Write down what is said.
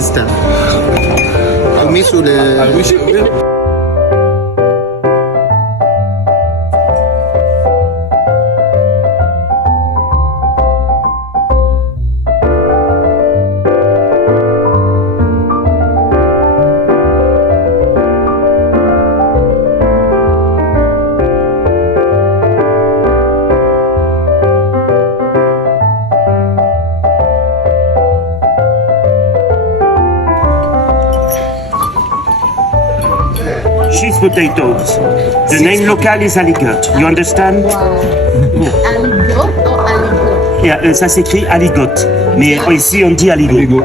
taste. Vous mettez sur le... Ah oui, oui. Cheese potatoes. The name local is aligot. You understand? Aligot ou aligot? Yeah, ça s'écrit aligot. Mais ici on dit aligot.